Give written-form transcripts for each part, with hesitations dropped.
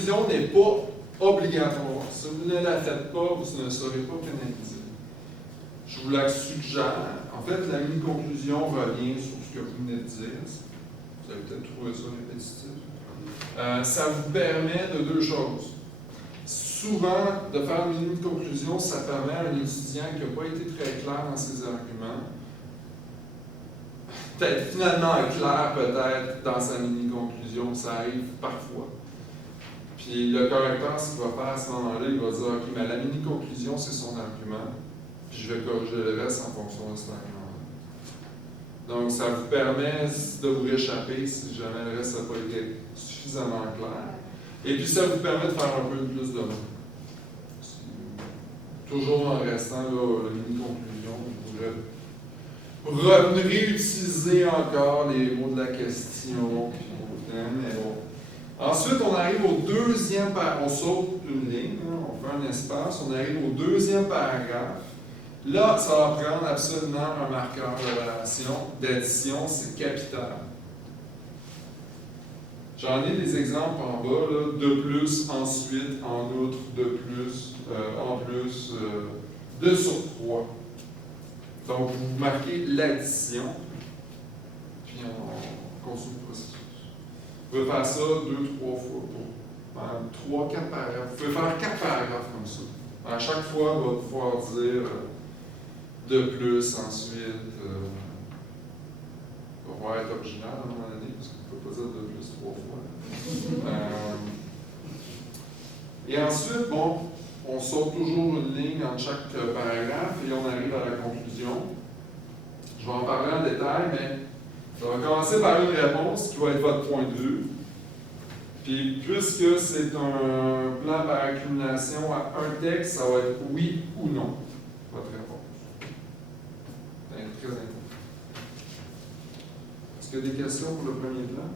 conclusion n'est pas obligatoire. Si vous ne la faites pas, vous ne serez pas pénalisé. Je vous la suggère. En fait, la mini-conclusion revient sur ce que vous venez de dire. Vous avez peut-être trouvé ça répétitif. Ça vous permet de deux choses. Souvent, de faire une mini-conclusion, ça permet à un étudiant qui n'a pas été très clair dans ses arguments, peut-être finalement clair peut-être dans sa mini-conclusion, ça arrive parfois. Puis le correcteur, ce qu'il va faire à ce moment-là, il va dire, OK, mais la mini-conclusion, c'est son argument, puis je vais corriger le reste en fonction de cet argument-là. Donc, ça vous permet de vous réchapper si jamais le reste n'a pas été suffisamment clair. Et puis, ça vous permet de faire un peu plus de mots. Toujours en restant là, la mini-conclusion, vous pourrez réutiliser encore les mots de la question, mais bon. Ensuite, on arrive au deuxième paragraphe. On saute une ligne, hein, on fait un espace, on arrive au deuxième paragraphe. Là, ça va prendre absolument un marqueur d'addition, c'est capital. J'en ai des exemples en bas, là, de plus, ensuite, en outre, de plus, en plus, de surcroît. Donc, vous marquez l'addition, puis on consulte le processus. Vous pouvez faire ça 2-3 fois pour 3-4 paragraphes. Vous pouvez faire 4 paragraphes comme ça. À chaque fois, on va pouvoir dire de plus, ensuite. On va être original à un moment donné, parce qu'on ne peut pas dire de plus 3 fois. Et ensuite, bon, on sort toujours une ligne entre chaque paragraphe et on arrive à la conclusion. Je vais en parler en détail, mais ça va commencer par une réponse qui va être votre point de vue. Puis, puisque c'est un plan par accumulation à un texte, ça va être oui ou non, votre réponse. C'est très important. Est-ce qu'il y a des questions pour le premier plan?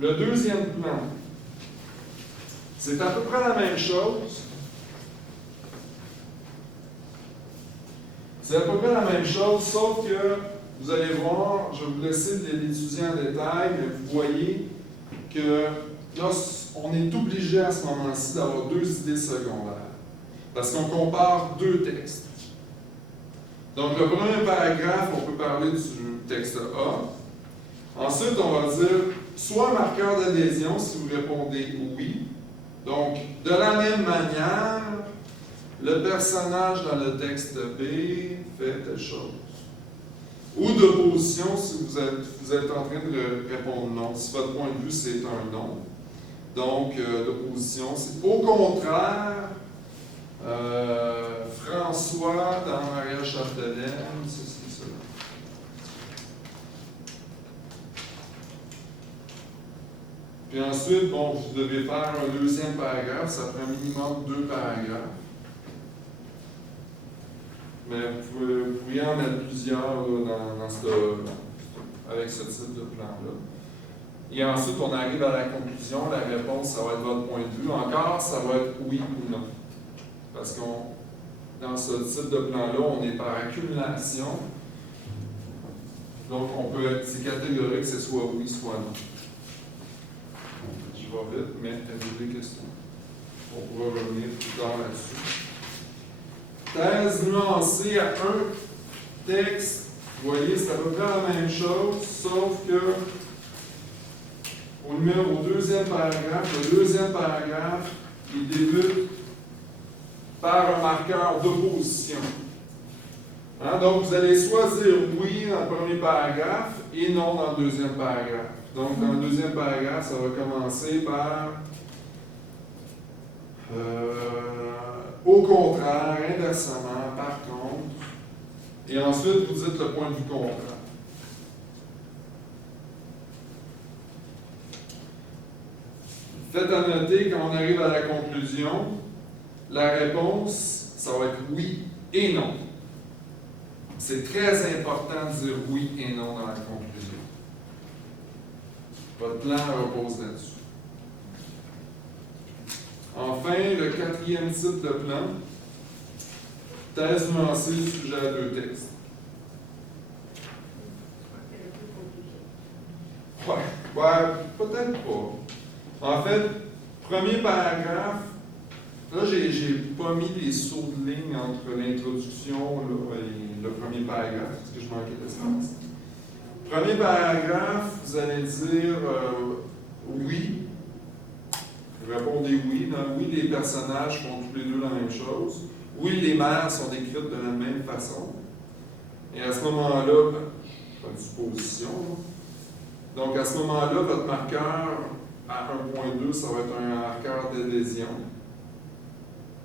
Le deuxième plan, c'est à peu près la même chose. C'est à peu près la même chose, sauf que vous allez voir, je vais vous laisser l'étudier en détail, mais vous voyez que là, on est obligé à ce moment-ci d'avoir deux idées secondaires. Parce qu'on compare deux textes. Donc, le premier paragraphe, on peut parler du texte A. Ensuite, on va dire soit un marqueur d'adhésion si vous répondez oui. Donc, de la même manière, le personnage dans le texte B fait telle chose. Ou d'opposition si vous êtes en train de répondre non. Si votre point de vue, c'est un non. Donc, d'opposition, c'est au contraire, François dans Maria Chapdelaine, ceci, cela. Puis ensuite, bon, vous devez faire un deuxième paragraphe, ça prend minimum 2 paragraphes. Mais vous pouvez en mettre plusieurs là, avec ce type de plan-là. Et ensuite, on arrive à la conclusion. La réponse, ça va être votre point de vue. Encore, ça va être oui ou non. Parce que dans ce type de plan-là, on est par accumulation. Donc, c'est catégorique que ce soit oui, soit non. Je vais vite, mais avez-vous des questions? On pourra revenir plus tard là-dessus. Thèse nuancée à un texte, vous voyez, c'est à peu près la même chose, sauf que au deuxième paragraphe, le deuxième paragraphe, il débute par un marqueur d'opposition. Hein? Donc, vous allez soit dire oui dans le premier paragraphe et non dans le deuxième paragraphe. Donc, dans le deuxième paragraphe, ça va commencer par au contraire, inversement, par contre. Et ensuite, vous dites le point de vue contraire. Faites à noter, quand on arrive à la conclusion, la réponse, ça va être oui et non. C'est très important de dire oui et non dans la conclusion. Votre plan repose là-dessus. Enfin, le quatrième type de plan, thèse nuancée sujet à deux textes. Ouais, Ouais, peut-être pas. En fait, premier paragraphe, là, j'ai pas mis les sauts de ligne entre l'introduction là, et le premier paragraphe, parce que je manquais d'espace. Premier paragraphe, vous allez dire oui. Vous répondez oui. Dans oui, les personnages font tous les deux la même chose. Oui, les mères sont décrites de la même façon. Et à ce moment-là, pas de supposition. Donc, à ce moment-là, votre marqueur à 1.2, ça va être un marqueur d'adhésion.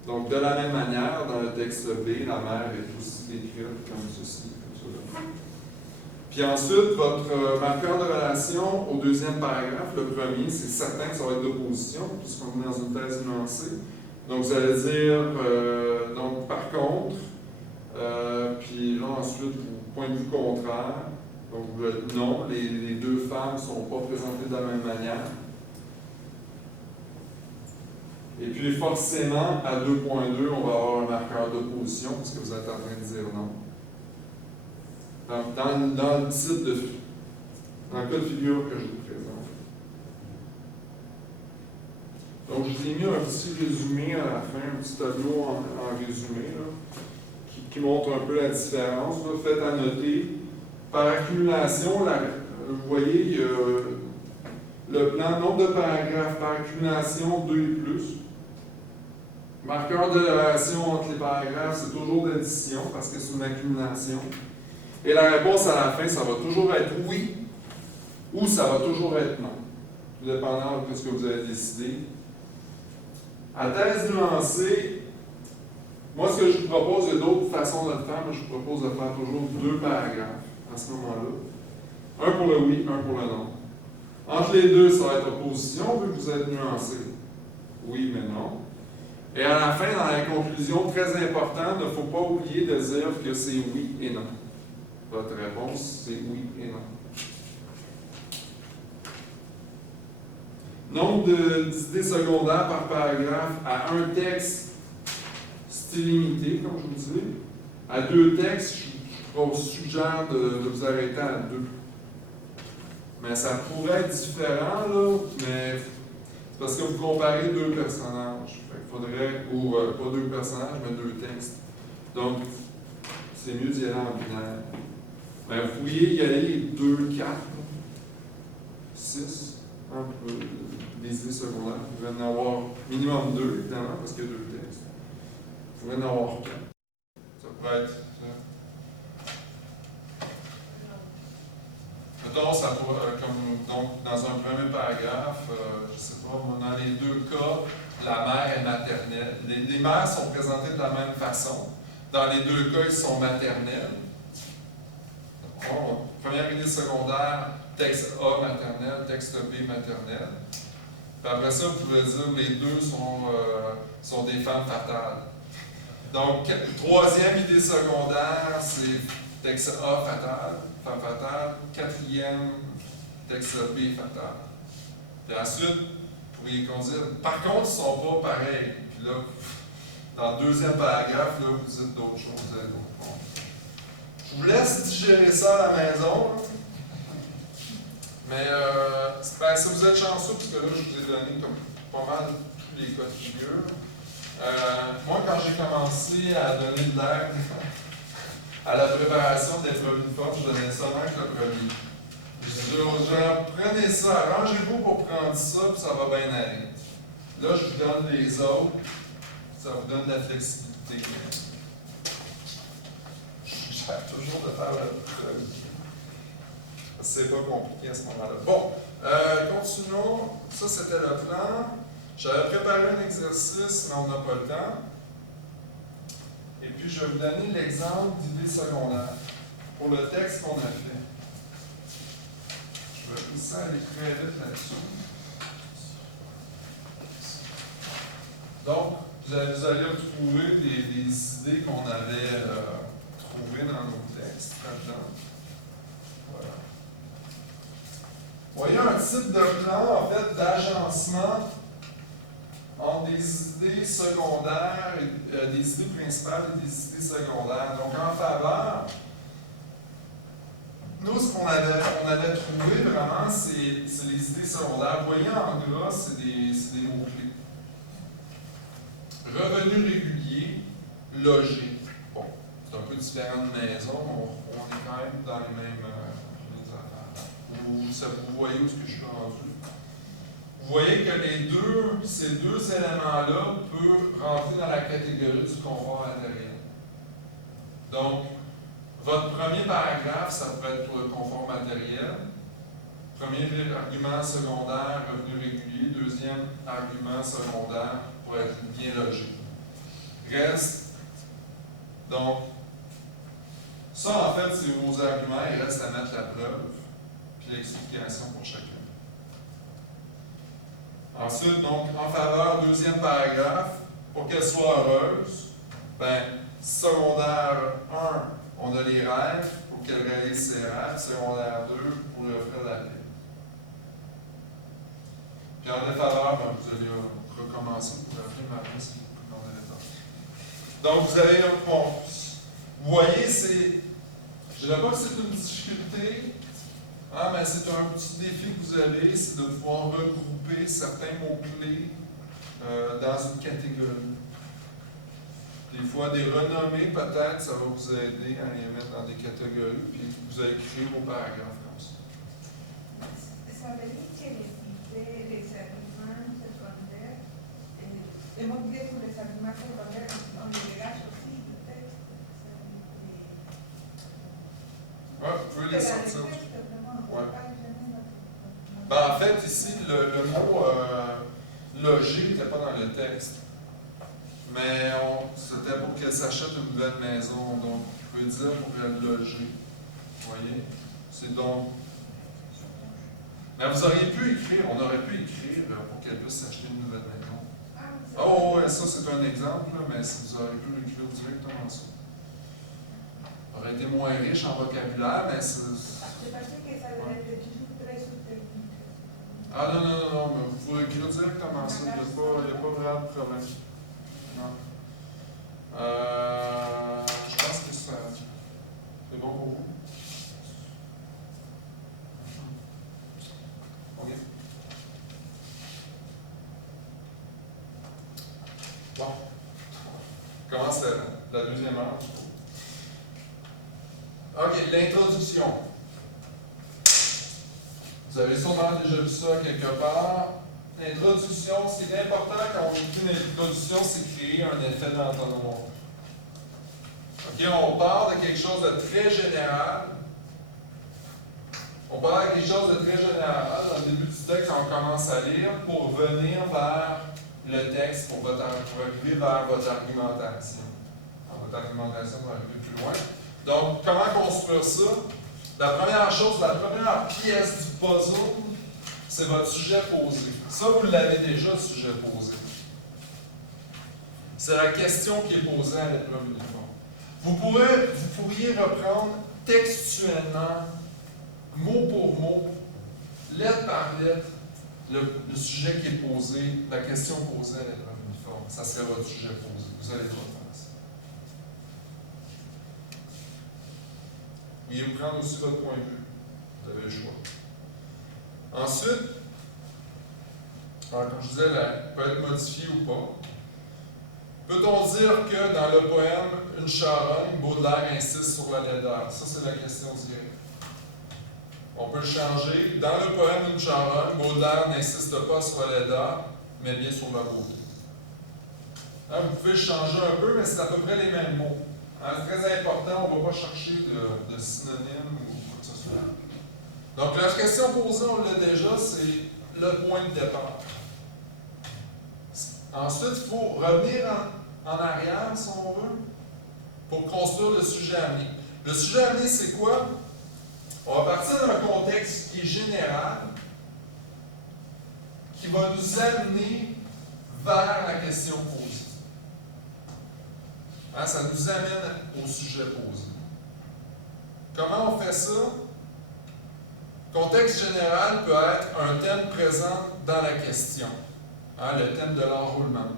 Donc, de la même manière, dans le texte B, la mère est aussi décrite comme ceci, comme cela. Puis ensuite, votre marqueur de relation au deuxième paragraphe, le premier, c'est certain que ça va être d'opposition, puisqu'on est dans une thèse nuancée. Donc, vous allez dire, donc, par contre, puis là, ensuite, vous point de vue contraire. Donc, non, les deux femmes ne sont pas présentées de la même manière. Et puis, forcément, à 2.2, on va avoir un marqueur d'opposition, parce que vous êtes en train de dire non. Dans le type de... Dans le cas de figure que je vous présente. Donc, je vous ai mis un petit résumé à la fin, un petit tableau en résumé, là, qui montre un peu la différence. Là. Faites à noter. Par accumulation, vous voyez, il y a le plan nombre de paragraphes par accumulation 2 et plus. Marqueur de relation entre les paragraphes, c'est toujours d'addition parce que c'est une accumulation. Et la réponse à la fin, ça va toujours être oui ou ça va toujours être non, tout dépendant de ce que vous avez décidé. À thèse nuancée, moi, ce que je vous propose, il y a d'autres façons de le faire, mais je vous propose de faire toujours 2 paragraphes à ce moment-là. Un pour le oui, un pour le non. Entre les deux, ça va être opposition, vu que vous êtes nuancé. Oui, mais non. Et à la fin, dans la conclusion, très important, il ne faut pas oublier de dire que c'est oui et non. Votre réponse, c'est oui et non. Nombre d'idées secondaires par paragraphe à un texte, c'est illimité, comme je vous dis. À 2 textes, je vous suggère de vous arrêter à 2. Mais ça pourrait être différent, là, mais c'est parce que vous comparez 2 personnages. Il faudrait, ou pas 2 personnages, mais 2 textes. Donc, c'est mieux d'y aller en binaire. Mais vous pourriez y aller 2, 4, 6, entre des idées secondaires. Vous pouvez en avoir minimum 2, évidemment, parce qu'il y a 2 textes. Vous pouvez en avoir 4. Ça pourrait être... Mettons, ça pourrait, comme donc, dans un premier paragraphe, je ne sais pas, dans les 2 cas, la mère est maternelle. Les mères sont présentées de la même façon. Dans les 2 cas, ils sont maternels. Bon, première idée secondaire, texte A maternel, texte B maternel. Puis après ça, vous pouvez dire que les 2 sont des femmes fatales. Donc, troisième idée secondaire, c'est texte A fatal, femme fatale. Quatrième, texte B fatal. Puis ensuite, vous pourriez dire, par contre, ils ne sont pas pareils. Puis là, dans le deuxième paragraphe, là, vous dites d'autres choses. Je vous laisse digérer ça à la maison. Mais si vous êtes chanceux, parce que là, je vous ai donné comme pas mal tous les cas de figure. Moi, quand j'ai commencé à donner de l'aide à la préparation des premiers formes, je donnais seulement que le premier. Je disais, prenez ça, arrangez-vous pour prendre ça, puis ça va bien aller. Là, je vous donne les autres, ça vous donne de la flexibilité. J'essaie toujours de faire le premier. C'est pas compliqué à ce moment-là. Bon, continuons. Ça, c'était le plan. J'avais préparé un exercice, mais on n'a pas le temps. Et puis, je vais vous donner l'exemple d'idées secondaires pour le texte qu'on a fait. Je vais aussi aller très vite là-dessus. Donc, vous allez retrouver des idées qu'on avait trouvées dans nos textes là-dedans. Voilà. Vous voyez un type de plan, en fait, d'agencement entre des idées secondaires, et, des idées principales et des idées secondaires. Donc, en faveur, nous, ce qu'on avait trouvé vraiment, c'est les idées secondaires. Vous voyez en gras, c'est des mots-clés. Revenu régulier, logé. Bon, c'est un peu différent de maison, mais on est quand même dans les mêmes affaires. Vous voyez où est-ce que je suis rendu? Vous voyez que ces deux éléments-là peuvent rentrer dans la catégorie du confort matériel. Donc, votre premier paragraphe, ça pourrait être pour le confort matériel. Premier argument secondaire, revenu régulier. Deuxième argument secondaire pour être bien logé. Reste, donc, ça en fait, c'est vos arguments, il reste à mettre la preuve, puis l'explication pour chacun. Ensuite, donc, en faveur, deuxième paragraphe, pour qu'elle soit heureuse, ben, secondaire 1, on a les rêves, pour qu'elle réalise ses rêves. Secondaire 2, pour lui offrir la paix. Puis en défaveur, ben, vous allez recommencer pour appeler Marie si vous en avez pas. Donc, vous avez, bon, vous voyez, je ne dirais pas que c'est une difficulté, hein, mais c'est un petit défi que vous avez, c'est de pouvoir regrouper certains mots-clés dans une catégorie. Des fois, des renommées, peut-être, ça va vous aider à les mettre dans des catégories, puis vous allez créer vos paragraphes comme ça. Ça veut dire que les arguments secondaires, les mots-clés pour les arguments secondaires, on les dégage aussi du texte. Oui, vous pouvez les sortir. Ouais. Ben, en fait, ici, le mot loger n'était pas dans le texte. Mais c'était pour qu'elle s'achète une nouvelle maison. Donc, vous pouvez dire pour qu'elle loge. Vous voyez? C'est donc. Mais vous auriez pu écrire, on aurait pu écrire pour qu'elle puisse s'acheter une nouvelle maison. Oh, ouais, ça c'est un exemple, là, mais si vous auriez pu l'écrire directement ça. Ça aurait été moins riche en vocabulaire, mais c'est. Je pensais que ça devait être toujours très technique. Ah non, mais vous pouvez écrire directement ça, il n'y a pas vraiment de problème. Non. Je pense que c'est bon pour vous. OK. Bon. On commence la deuxième heure. OK, l'introduction. Vous avez sûrement déjà vu ça quelque part. L'introduction, c'est important quand on écrit une introduction, c'est créer un effet d'entonnoir. OK, on part de quelque chose de très général. On part de quelque chose de très général. Dans le début du texte, on commence à lire pour venir vers le texte, pour arriver vers votre argumentation. Dans votre argumentation, vous arrivez plus loin. Donc, comment construire ça? La première chose, la première pièce du puzzle, c'est votre sujet posé. Ça, vous l'avez déjà, le sujet posé. C'est la question qui est posée à l'épreuve uniforme. Vous pourriez reprendre textuellement, mot pour mot, lettre par lettre, le sujet qui est posé, la question posée à l'épreuve uniforme. Ça serait votre sujet posé. Vous allez le faire ça. Vous pouvez prendre aussi votre point de vue. Vous avez le choix. Ensuite, alors, comme je disais, elle peut être modifiée ou pas. Peut-on dire que dans le poème Une charogne, Baudelaire insiste sur la laideur? Ça, c'est la question directe. On peut le changer. Dans le poème Une charogne, Baudelaire n'insiste pas sur la laideur, mais bien sur la beauté. Hein, vous pouvez le changer un peu, mais c'est à peu près les mêmes mots. Hein, c'est très important, on ne va pas chercher de synonymes ou quoi que ce soit. Donc, la question posée, on l'a déjà, c'est le point de départ. Ensuite, il faut revenir en arrière, si on veut, pour construire le sujet amené. Le sujet amené, c'est quoi? On va partir d'un contexte qui est général, qui va nous amener vers la question posée. Hein, ça nous amène au sujet posé. Comment on fait ça? Contexte général peut être un thème présent dans la question. Hein, le thème de l'enrôlement,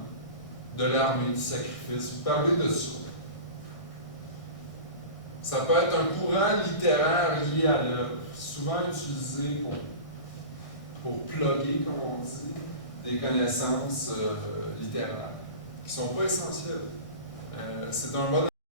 de l'armée, du sacrifice. Vous parlez de ça. Ça peut être un courant littéraire lié à l'œuvre, souvent utilisé pour plugger, comme on dit, des connaissances littéraires, qui ne sont pas essentielles. C'est un mode